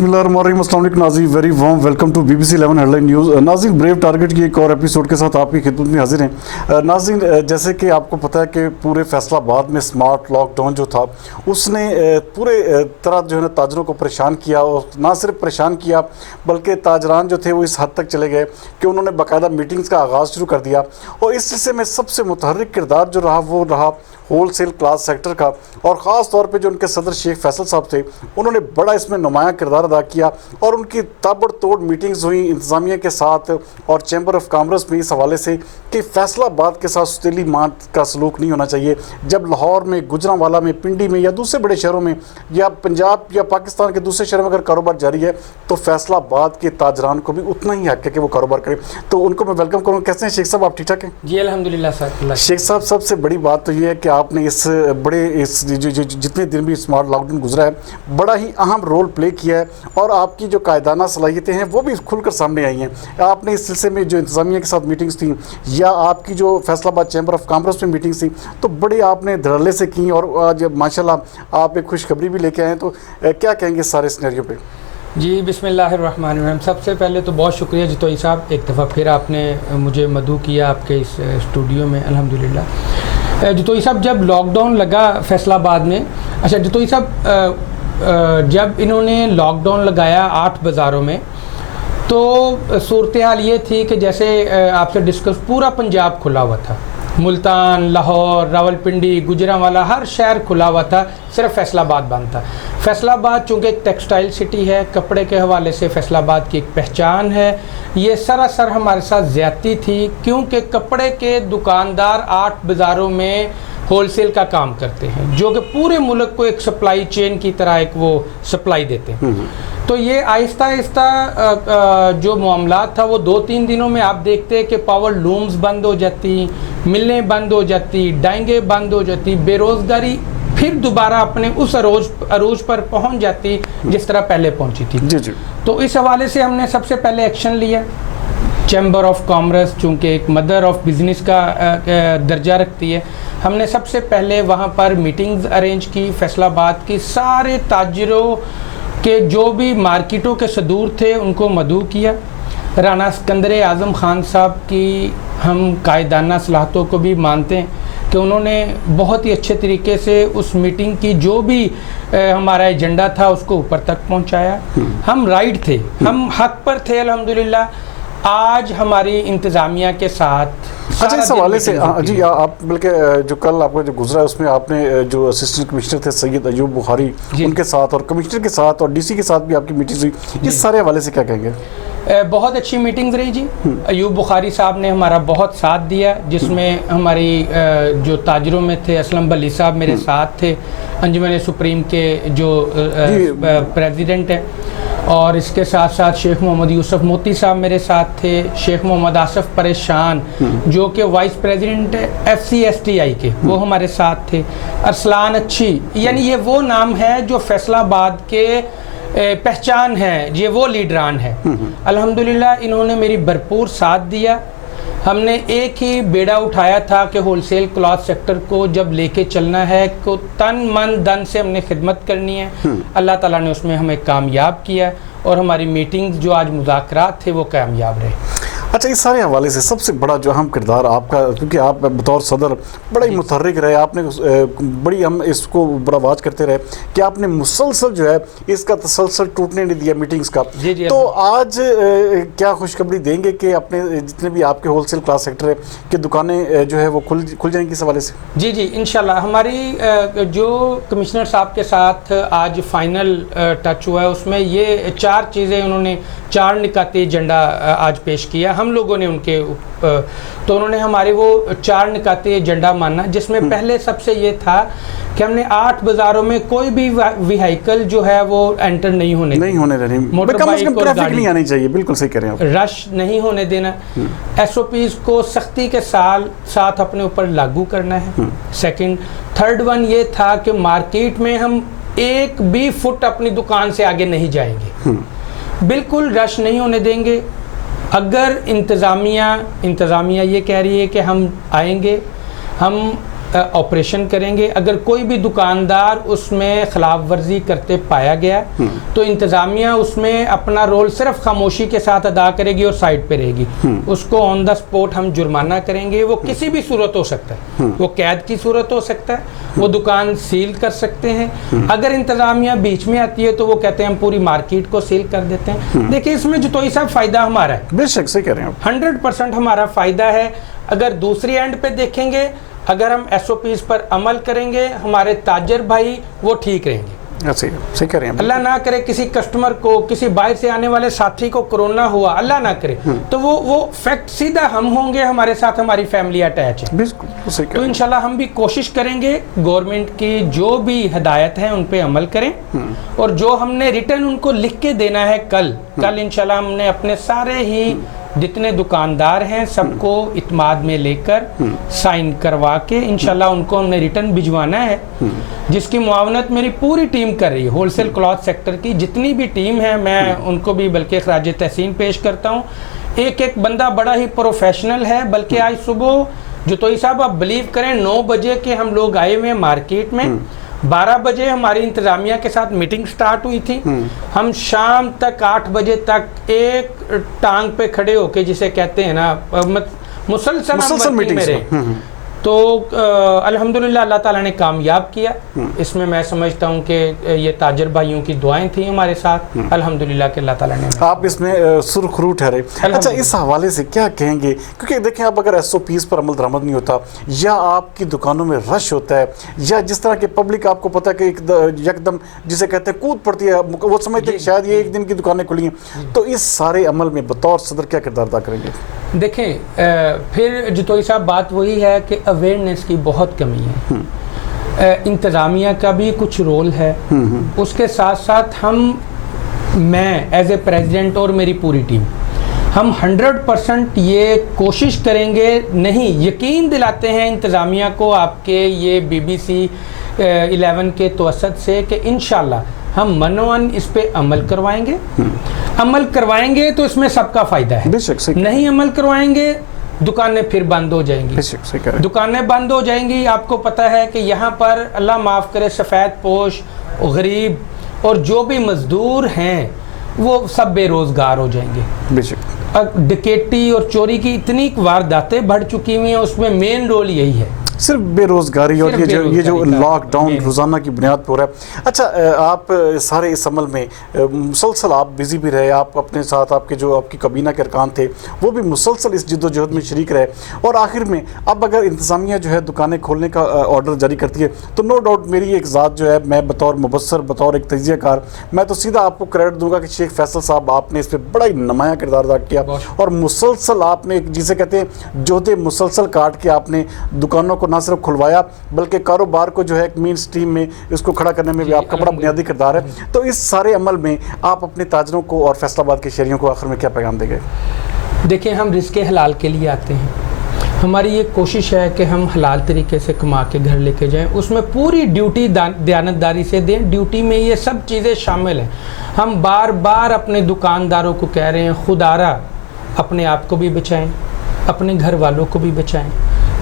बिस्मिल्लाहिर्रहमानिर्रहीम, अस्सलाम वालेकुम नाज़रीन, very warm welcome to BBC 11 headline news. नाज़रीन, ब्रेव टारगेट की एक और एपिसोड के साथ आपकी खिदमत में हाजिर हैं। नाज़रीन, जैसे कि आपको पता है कि पूरे फैसलाबाद में स्मार्ट लॉकडाउन जो था उसने पूरे तरह जो है ना ताजरों को परेशान किया, और ना सिर्फ परेशान किया बल्कि ताजरान जो थे वो इस हद तक चले गए कि उन्होंने बाकायदा मीटिंग्स का आगाज़ शुरू कर दिया। और इस सिलसिले में सबसे मुतहर्रिक किरदार जो रहा वो रहा होल सेल क्लास सेक्टर का, और ख़ास तौर पे जो उनके सदर शेख फैसल साहब थे उन्होंने बड़ा इसमें नुमायाँ किरदार अदा किया, और उनकी ताबड़तोड़ मीटिंग्स हुई इंतज़ामिया के साथ और चैम्बर ऑफ कॉमर्स में इस हवाले से कि फैसलाबाद के साथ सुतीली मात का सलूक नहीं होना चाहिए। जब लाहौर में, गुजरांवाला में, पिंडी में या दूसरे बड़े शहरों में या पंजाब या पाकिस्तान के दूसरे शहरों में अगर कारोबार जारी है तो फैसलाबाद के ताजरान को भी उतना ही हक है कि वो कारोबार करें। तो उनको मैं वेलकम करूँ। कैसे हैं शेख साहब, आप ठीक ठाक हैं? जी अल्हम्दुलिल्लाह सर। शेख साहब, सबसे बड़ी बात तो ये है कि आपने इस बड़े इस जितने दिन भी स्मार्ट लॉकडाउन गुजरा है बड़ा ही अहम रोल प्ले किया है, और आपकी जो कायदाना सलाहियतें हैं वो भी खुलकर सामने आई हैं। आपने इस सिलसिले में जो इंतज़ामिया के साथ मीटिंग्स थी या आपकी जो फैसलाबाद चैम्बर ऑफ कॉमर्स में मीटिंग्स थी तो बड़ी आपने धड़ल्ले से की, और आज माशाल्लाह आप एक खुशखबरी भी लेके आए। तो क्या कहेंगे इस सारे सिनेरियो पे? जी बिस्मिल्लाहिर्रहमानिर्रहीम। सबसे पहले तो बहुत शुक्रिया जितोई साहब, एक दफ़ा फिर आपने मुझे मदऊ किया आपके इस स्टूडियो में, अल्हम्दुलिल्लाह। जितोई साहब, जब लॉकडाउन लगा फैसलाबाद में, अच्छा जितोई साहब, जब इन्होंने लॉकडाउन लगाया 8 बाज़ारों में तो सूरत हाल ये थी कि जैसे आपसे डिस्कस पूरा पंजाब खुला हुआ था, मुल्तान, लाहौर, रावलपिंडी, गुजरांवाला, हर शहर खुला हुआ था, सिर्फ फैसलाबाद बंद था। फैसलाबाद चूँकि एक टेक्सटाइल सिटी है, कपड़े के हवाले से फैसलाबाद की एक पहचान है, ये सरासर हमारे साथ ज़्यादती थी क्योंकि कपड़े के दुकानदार 8 बाज़ारों में होलसेल का काम करते हैं जो कि पूरे मुल्क को एक सप्लाई चेन की तरह एक वो सप्लाई देते हैं। तो ये आहिस्ता आहिस्ता जो मामला था वो 2-3 दिनों में आप देखते हैं कि पावर लूम्स बंद हो जाती, मिलें बंद हो जाती, डाइंगें बंद हो जाती, बेरोज़गारी फिर दोबारा अपने उस अरूज पर पहुंच जाती जिस तरह पहले पहुंची थी। जी। तो इस हवाले से हमने सबसे पहले एक्शन लिया। चैम्बर ऑफ कॉमर्स चूँकि एक मदर ऑफ बिज़नेस का दर्जा रखती है, हमने सबसे पहले वहाँ पर मीटिंग्स अरेंज की। फैसलाबाद की सारे ताजरों के जो भी मार्केटों के सदूर थे उनको मदऊ किया। राना सिकंदर आज़म ख़ान साहब की हम कायदाना सलाहतों को भी मानते हैं कि उन्होंने बहुत ही अच्छे तरीके से उस मीटिंग की जो भी हमारा एजेंडा था उसको ऊपर तक पहुंचाया। हम राइट थे, हम हक पर थे अल्हम्दुलिल्लाह। आज हमारी इंतज़ामिया के साथ अच्छा, इस हवाले से जी आप बल्कि जो कल आपका जो गुजरा उसमें आपने जो असिस्टेंट कमिश्नर थे सैयद अयूब बुखारी उनके साथ और कमिश्नर के साथ और DC के साथ भी आपकी मीटिंग हुई, इस सारे हवाले से क्या कहेंगे? बहुत अच्छी मीटिंग्स रही जी। अयूब बुखारी साहब ने हमारा बहुत साथ दिया, जिसमें हमारी जो ताजरों में थे असलम बली साहब मेरे साथ थे, अंजुमन सुप्रीम के जो प्रेसिडेंट हैं, और इसके साथ साथ शेख मोहम्मद यूसुफ मोती साहब मेरे साथ थे, शेख मोहम्मद आसफ परेशान जो कि वाइस प्रेसिडेंट FCSTI के, वो हमारे साथ थे, अरसलान अच्छी, यानी ये वो नाम है जो फैसलाबाद के पहचान है, ये वो लीडरान है। अल्हम्दुलिल्लाह इन्होंने मेरी भरपूर साथ दिया। हमने एक ही बेड़ा उठाया था कि होलसेल क्लॉथ सेक्टर को जब लेके चलना है को तन मन धन से हमने खिदमत करनी है। अल्लाह ताला ने उसमें हमें कामयाब किया, और हमारी मीटिंग्स जो आज मुज़ाकरात थे वो कामयाब रहे। अच्छा, इस सारे हवाले से सबसे बड़ा जो अहम किरदार आपका, क्योंकि आप बतौर सदर बड़ा ही मुतहर्रिक रहे, आपने बड़ी हम इसको बड़ा वाच करते रहे कि आपने मुसलसल जो है इसका तसलसल टूटने नहीं दिया मीटिंग्स का। जी, तो आज क्या खुशखबरी देंगे कि अपने जितने भी आपके होलसेल क्लास सेक्टर है कि दुकानें जो है वो खुल जाएंगी इस हवाले से? जी इंशाल्लाह। हमारी जो कमिश्नर साहब के साथ आज फाइनल टच हुआ है उसमें ये 4 चीज़ें उन्होंने, 4 निकाती एजेंडा आज पेश किया हम लोगों ने उनके, तो उन्होंने हमारे वो 4 निकाती एजेंडा माना, जिसमें पहले सबसे ये था कि हमने 8 बाज़ारों में कोई भी व्हीकल जो है वो एंटर नहीं होने देनी, मोटरबाइक और गाड़ी नहीं आनी चाहिए। बिल्कुल सही कह रहे हैं आप। रश नहीं होने देना, SOPs को सख्ती के साथ अपने ऊपर लागू करना है। सेकंड, थर्ड वन ये था कि मार्केट में हम एक भी फुट अपनी दुकान से आगे नहीं जाएंगे, बिल्कुल रश नहीं होने देंगे। अगर इंतज़ामिया ये कह रही है कि हम आएंगे, हम ऑपरेशन करेंगे। अगर कोई भी दुकानदार उसमें खिलाफ वर्जी करते पाया गया तो इंतज़ामिया उसमें अपना रोल सिर्फ खामोशी के साथ अदा करेगी और साइड पे रहेगी। उसको ऑन द स्पॉट हम जुर्माना करेंगे। वो किसी भी सूरत हो सकता है, वो कैद की सूरत हो सकता है, वो दुकान सील कर सकते हैं। अगर इंतज़ामिया बीच में आती है तो वो कहते हैं हम पूरी मार्केट को सील कर देते हैं। देखिए इसमें जतोई साहब फ़ायदा हमारा है, बेशक सही कह रहे हैं आप, 100% हमारा फ़ायदा है। अगर दूसरी एंड पे देखेंगे, अगर हम SOPs पर अमल करेंगे, हमारे ताजर भाई वो ठीक रहेंगे। सही कह रहे हैं। अल्लाह ना करे किसी कस्टमर को, किसी बाहर से आने वाले साथी को कोरोना हुआ, अल्लाह ना करे, तो वो फैक्ट सीधा हम होंगे, हमारे साथ हमारी फैमिली अटैच है। बिल्कुल सही कह तो रहे हैं। इंशाल्लाह हम भी कोशिश करेंगे गवर्नमेंट की जो भी हिदायत है उन पे अमल करें, और जो हमने रिटर्न उनको लिख के देना है कल इंशाल्लाह हमने अपने सारे ही जितने दुकानदार हैं सबको इत्माद में लेकर साइन करवा के इंशाल्लाह उनको हमने रिटर्न भिजवाना है, जिसकी मुआवनत मेरी पूरी टीम कर रही है। होलसेल क्लॉथ सेक्टर की जितनी भी टीम है मैं उनको भी बल्कि खराज तहसीन पेश करता हूँ। एक एक बंदा बड़ा ही प्रोफेशनल है। बल्कि आज सुबह जतोई साहब आप बिलीव करें 9 बजे के हम लोग आए हुए हैं मार्केट में, 12 बजे हमारी इंतज़ामिया के साथ मीटिंग स्टार्ट हुई थी। हम शाम तक 8 बजे तक एक टांग पे खड़े होके, जिसे कहते हैं ना मुसलसल मीटिंग में रहे। तो अल्हम्दुलिल्लाह अल्लाह ताला ने कामयाब किया। इसमें मैं समझता हूँ कि ये ताजर भाइयों की दुआएं थी हमारे साथ, अल्हम्दुलिल्लाह कि अल्लाह ताला ने आप इसमें सुरखरू ठहरे। अच्छा, इस हवाले से क्या कहेंगे, क्योंकि देखें अब अगर SOPs पर अमल दरामद नहीं होता, या आपकी दुकानों में रश होता है, या जिस तरह के पब्लिक आपको पता है कि एकदम जिसे कहते हैं कूद पड़ती है, वो समझते हैं कि शायद ये एक दिन की दुकानें खुली हैं, तो इस सारे अमल में बतौर सदर क्या किरदार अदा करेंगे? देखें फिर जतोई साहब बात वही है कि अवेयरनेस की बहुत कमी है। इंतज़ामिया का भी कुछ रोल है, उसके साथ साथ मैं एज ए प्रेसिडेंट और मेरी पूरी टीम हम 100% ये कोशिश करेंगे, नहीं यकीन दिलाते हैं इंतज़ामिया को आपके ये BBC 11 के तवसत से कि इंशाल्लाह हम मनोअन इस पे अमल करवाएंगे। अमल करवाएंगे तो इसमें सबका फ़ायदा है। नहीं अमल करवाएंगे दुकानें फिर बंद हो जाएंगी। दुकानें बंद हो जाएंगी। आपको पता है कि यहाँ पर अल्लाह माफ़ करे सफ़ेद पोश, गरीब और जो भी मज़दूर हैं वो सब बेरोज़गार हो जाएंगे। डकैती और चोरी की इतनी वारदातें बढ़ चुकी हुई हैं, उसमें मेन रोल यही है, सिर्फ बेरोज़गारी और ये जो लॉकडाउन रोज़ाना की बुनियाद पर हो रहा है। अच्छा, आप सारे इस अमल में मुसलसल आप बिज़ी भी रहे, आप अपने साथ आपके जो आपकी कबीना के अरकान थे वो भी मुसलसल इस जिद्दोजहद में शरीक रहे, और आखिर में अब अगर इंतज़ामिया जो है दुकानें खोलने का ऑर्डर जारी करती है तो नो डाउट मेरी एक ज़ात जो है, मैं बतौर मुबस्सर, बतौर एक तजियाकार, मैं तो सीधा आपको क्रेडिट दूंगा कि शेख फैसल साहब आपने इस पर बड़ा ही नुमाया किरदार अदा किया, और मुसलसल आपने जिसे कहते हैं जोते मुसलसल काट के आपने दुकानों को ना सिर्फ खुलवाया बल्कि कारोबार को जो है एक मेन स्ट्रीम में इसको खड़ा करने में भी आपका बड़ा बुनियादी किरदार है। तो इस सारे अमल में आप अपने ताजरों को और फैसलाबाद के शहरियों को आखिर में क्या पैगाम देंगे? देखिए, हम रिज़्क़े हलाल के लिए आते हैं, हमारी ये कोशिश है कि हम हलाल तरीके से कमा के घर लेके जाएं, उसमें पूरी ड्यूटी दयानतदारी से दें। ड्यूटी में ये सब चीज़ें शामिल हैं। हम बार बार अपने दुकानदारों को कह रहे हैं, खुदारा अपने आप को भी बचाएं, अपने घर वालों को भी बचाएं,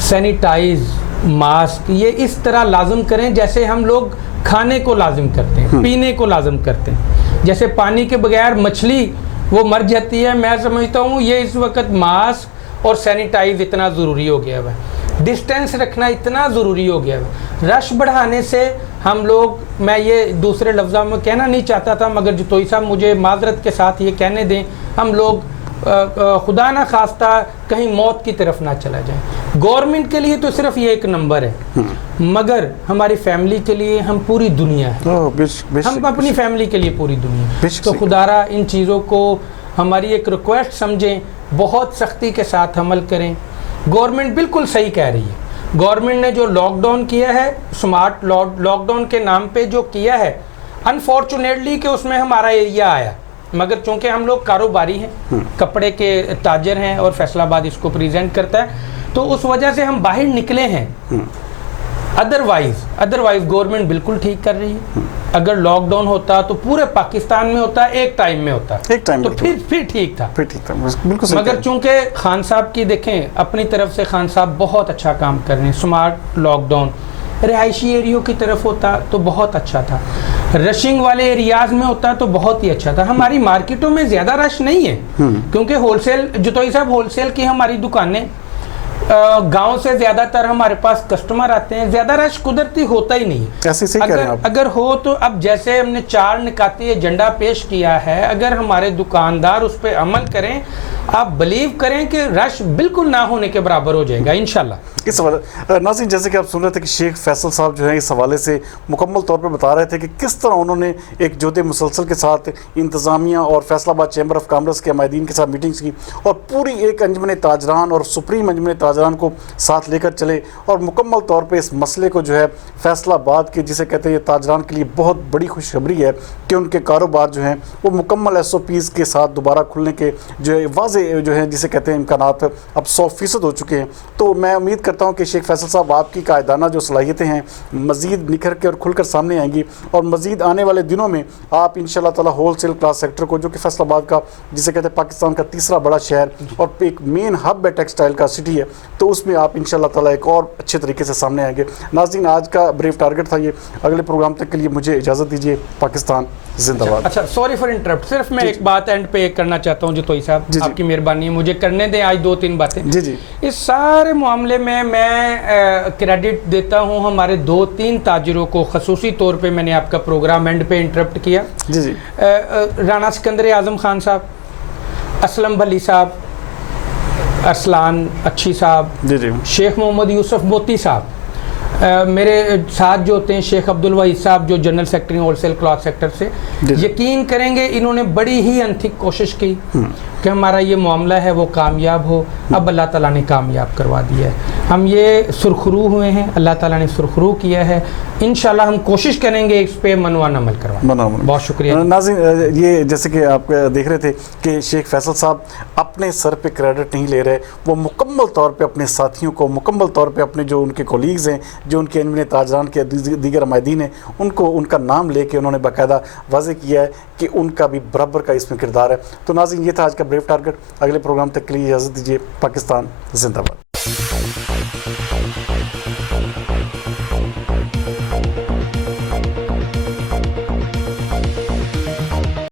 सैनिटाइज, मास्क ये इस तरह लाजम करें जैसे हम लोग खाने को लाजिम करते हैं, पीने को लाजिम करते हैं। जैसे पानी के बगैर मछली वो मर जाती है, मैं समझता हूँ ये इस वक्त मास्क और सैनिटाइज इतना ज़रूरी हो गया है, डिस्टेंस रखना इतना ज़रूरी हो गया है। रश बढ़ाने से हम लोग, मैं ये दूसरे लफ्ज़ों में कहना नहीं चाहता था, मगर जतोई साहब मुझे माजरत के साथ ये कहने दें, हम लोग खुदा ना खास्ता कहीं मौत की तरफ ना चला जाए। गवर्नमेंट के लिए तो सिर्फ ये एक नंबर है, मगर हमारी फैमिली के लिए हम पूरी दुनिया है। हम अपनी फैमिली के लिए पूरी दुनिया। तो खुदारा इन चीज़ों को हमारी एक रिक्वेस्ट समझें, बहुत सख्ती के साथ अमल करें। गवर्नमेंट बिल्कुल सही कह रही है। गवर्नमेंट ने जो लॉकडाउन किया है, स्मार्ट लॉकडाउन के नाम पे जो किया है, अनफॉर्चुनेटली कि उसमें हमारा एरिया आया, मगर चूंकि हम लोग कारोबारी हैं, कपड़े के ताजर हैं और फैसलाबाद इसको प्रेजेंट करता है, तो उस वजह से हम बाहर निकले हैं। अदरवाइज गवर्नमेंट बिल्कुल ठीक कर रही है। अगर लॉकडाउन होता तो पूरे पाकिस्तान में होता, एक टाइम में होता, तो फिर ठीक था, बिल्कुल सही। मगर चूंकि खान साहब की देखें, अपनी तरफ से खान साहब बहुत अच्छा काम कर रहे हैं। स्मार्ट लॉकडाउन रिहायशी एरियो की तरफ होता तो बहुत अच्छा था, रशिंग वाले एरियाज में होता तो बहुत ही अच्छा था। हमारी मार्केटों में ज़्यादा रश नहीं है क्योंकि होलसेल, जुतोई साहब, होलसेल की हमारी दुकानें, गांव से ज़्यादातर हमारे पास कस्टमर आते हैं, ज़्यादा रश कुदरती होता ही नहीं है। ऐसे सही कह रहे हैं आप। अगर हो तो अब जैसे हमने 4 निकाती एजेंडा पेश किया है, अगर हमारे दुकानदार उस पर अमल करें, आप बिलीव करें कि रश बिल्कुल ना होने के बराबर हो जाएगा इंशाल्लाह। इस हवाले नाज़रीन, जैसे कि आप सुन रहे थे कि शेख फैसल साहब जो है इस हवाले से मुकम्मल तौर पर बता रहे थे कि किस तरह उन्होंने एक जोते मुसलसल के साथ इंतज़ामिया और फैसलाबाद चैम्बर ऑफ कॉमर्स के माहिदीन के साथ मीटिंग्स की और पूरी एक अंजमन ताजरान और सुप्रीम अंजमन ताजरान को साथ लेकर चले और मुकम्मल तौर पर इस मसले को जो है फैसलाबाद के, जिसे कहते हैं ताजरान के लिए बहुत बड़ी खुशखबरी है कि उनके कारोबार जो हैं वो मुकम्मल SOPs के साथ दोबारा खुलने के जो है वाज़े जो है, जिसे कहते हैं, इम्कानात अब 100% हो चुके हैं। तो मैं उम्मीद करता हूं कि शेख फैसल साहब आपकी कायदाना जो सलाहियतें हैं मज़ीद निखर के और खुलकर सामने आएंगी और मज़ीद आने वाले दिनों में आप इंशाल्लाह ताला होल सेल क्लास सेक्टर को, जो कि फैसलाबाद का, जिसे कहते हैं, पाकिस्तान का तीसरा बड़ा शहर और एक मेन हब है टेक्सटाइल का सिटी है, तो उसमें आप इंशाल्लाह ताला एक और अच्छे तरीके से सामने आएंगे। नाज़रीन, आज का ब्रीफ टारगेट था ये। अगले प्रोग्राम तक के लिए मुझे इजाज़त दीजिए। पाकिस्तान जिंदाबाद। अच्छा, सॉरी फॉर इंटरप्ट, सिर्फ मैं एक बात एंड पे करना चाहता हूँ जुतोई साहब, आपकी मेहरबानी, मुझे करने दें आज 2-3 बातें। जी। इस सारे मामले में मैं क्रेडिट देता हूँ हमारे 2-3 ताजिरों को। खसूसी तौर पे मैंने आपका प्रोग्राम एंड पे इंटरप्ट किया। जी। राना सिकंदर आज़म खान साहब, असलम भली साहब, अरसलान अच्छी साहब, जी, शेख मोहम्मद यूसुफ मोती साहब, मेरे साथ जो होते हैं शेख अब्दुल वहीद साहब, जो general secretary wholesale cloth sector से, यकीन करेंगे इन्होंने बड़ी ही अनथिक कोशिश की कि हमारा ये मामला है वो कामयाब हो। अब अल्लाह ताला ने कामयाब करवा दिया है। हम ये सुरखरू हुए हैं, अल्लाह ताला ने सुरखरू किया है। इंशाल्लाह हम कोशिश करेंगे इस पे मनवान अमल करवाएं। बहुत शुक्रिया। नाज़रीन, ये जैसे कि आप देख रहे थे कि शेख फैसल साहब अपने सर पे क्रेडिट नहीं ले रहे, वो मुकम्मल तौर पे अपने साथियों को, मुकम्मल तौर पे अपने जो उनके कोलीग्स हैं, जो उनके इनमें ताजरान के दीगर माहिदीन हैं, उनको उनका नाम लेके उन्होंने बाकायदा वाज़े किया है कि उनका भी बराबर का इसमें किरदार है। तो नाज़रीन, ये था आज का ब्रीफ टारगेट। अगले प्रोग्राम तक के लिए इजाज़त दीजिए। पाकिस्तान जिंदाबाद।